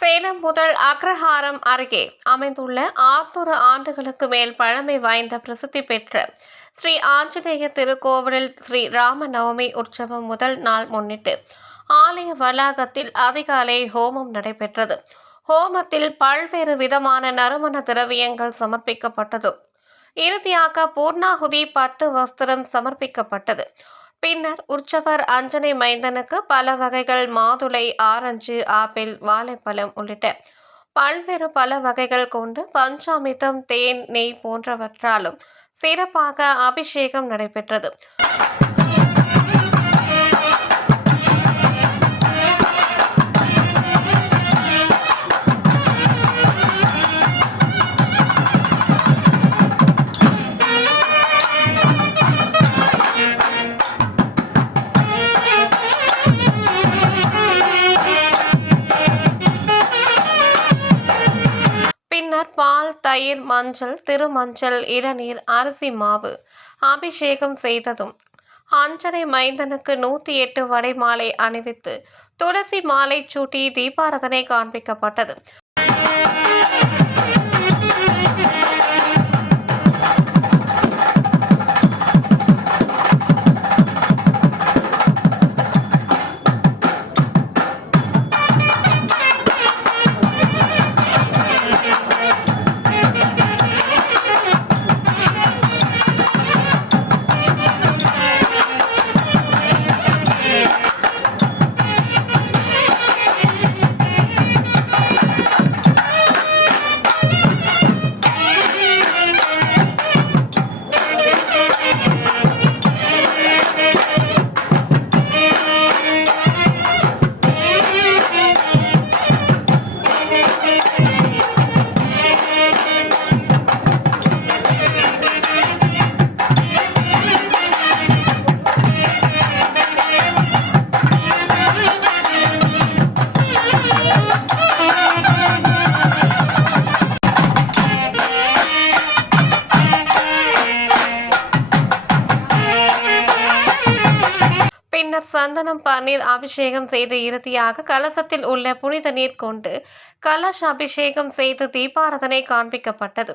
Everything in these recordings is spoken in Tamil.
சேலம் முதல் அக்ரஹாரம் அருகே அமைந்துள்ள 600 ஆண்டுகளுக்கு மேல் பழமை வாய்ந்த பிரசித்தி பெற்ற ஸ்ரீ ஆஞ்சநேய திருக்கோவிலில் ஸ்ரீ ராம நவமி உற்சவம் முதல் நாள் முன்னிட்டு ஆலய வளாகத்தில் அதிகாலை ஹோமம் நடைபெற்றது. ஹோமத்தில் பல்வேறு விதமான நறுமண திரவியங்கள் சமர்ப்பிக்கப்பட்டதும் இறுதியாக பூர்ணாகுதி பட்டு வஸ்திரம் சமர்ப்பிக்கப்பட்டது. பின்னர் உற்சவர் அஞ்சனை மைந்தனுக்கு பல வகைகள் மாதுளை, ஆரஞ்சு, ஆப்பிள், வாழைப்பழம் உள்ளிட்ட பல்வேறு பல வகைகள் கொண்டு பஞ்சாமிர்தம், தேன், நெய் போன்றவற்றாலும் சிறப்பாக அபிஷேகம் நடைபெற்றது. பின்னர் பால், தயிர், மஞ்சள், திருமஞ்சள், இளநீர், அரிசி மாவு அபிஷேகம் செய்ததும் அஞ்சனை மைந்தனுக்கு 108 வடை மாலை அணிவித்து துளசி மாலை சூட்டி தீபாராதனை காண்பிக்கப்பட்டது. பின்னர் சந்தனம், பன்னீர் அபிஷேகம் செய்து இறுதியாக கலசத்தில் உள்ள புனித நீர் கொண்டு கலச அபிஷேகம் செய்து தீபாராதனை காண்பிக்கப்பட்டது.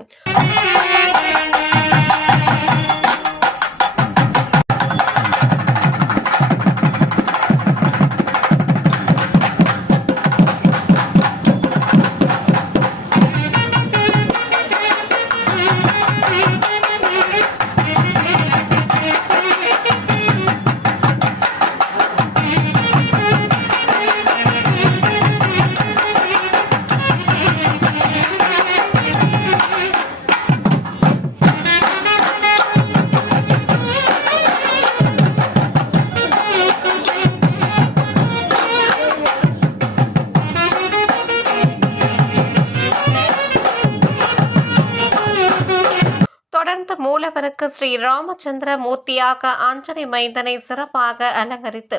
தொடர்ந்து மூலவருக்கு ஸ்ரீ ராமச்சந்திர மூர்த்தியாக அஞ்சனை மைந்தனை சிறப்பாக அலங்கரித்து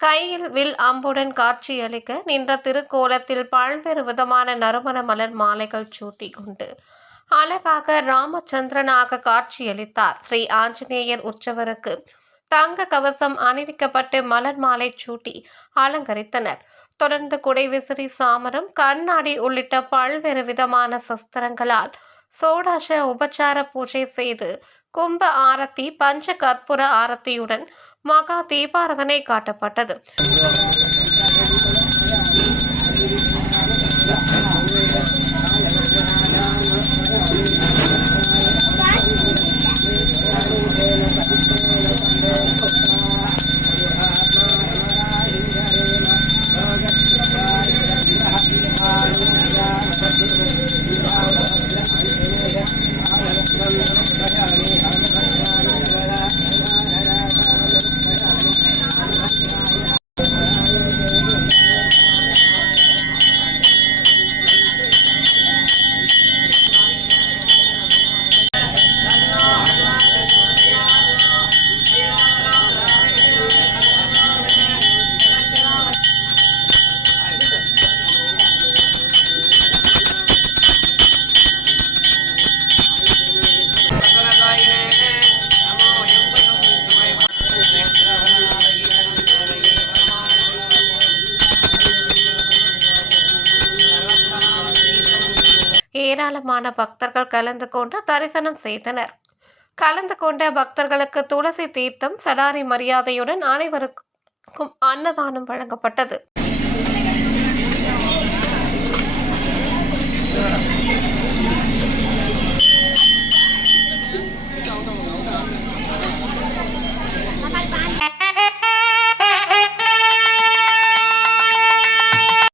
கையில் வில் அம்புடன் காட்சியளிக்க நின்ற திருக்கோலத்தில் பல்வேறு விதமான நறுமண மலர் மாலைகள் சூட்டி கொண்டு அழகாக ராமச்சந்திரனாக காட்சியளித்தார். ஸ்ரீ ஆஞ்சநேயர் உற்சவருக்கு தங்க கவசம் அணிவிக்கப்பட்டு மலர் மாலை சூட்டி அலங்கரித்தனர். தொடர்ந்து குடை விசிறி, சாமரம், கண்ணாடி உள்ளிட்ட பல்வேறு விதமான சஸ்திரங்களால் சோடாச உபச்சார பூஜை செய்து கும்ப ஆரத்தி, பஞ்ச கற்பூர ஆரத்தியுடன் மகா தீபாராதனை காட்டப்பட்டது. ஏராளமான பக்தர்கள் கலந்து கொண்டு தரிசனம் செய்தனர். கலந்து கொண்ட பக்தர்களுக்கு துளசி தீர்த்தம், சடாரி மரியாதையுடன் அனைவருக்கும் அன்னதானம் வழங்கப்பட்டது.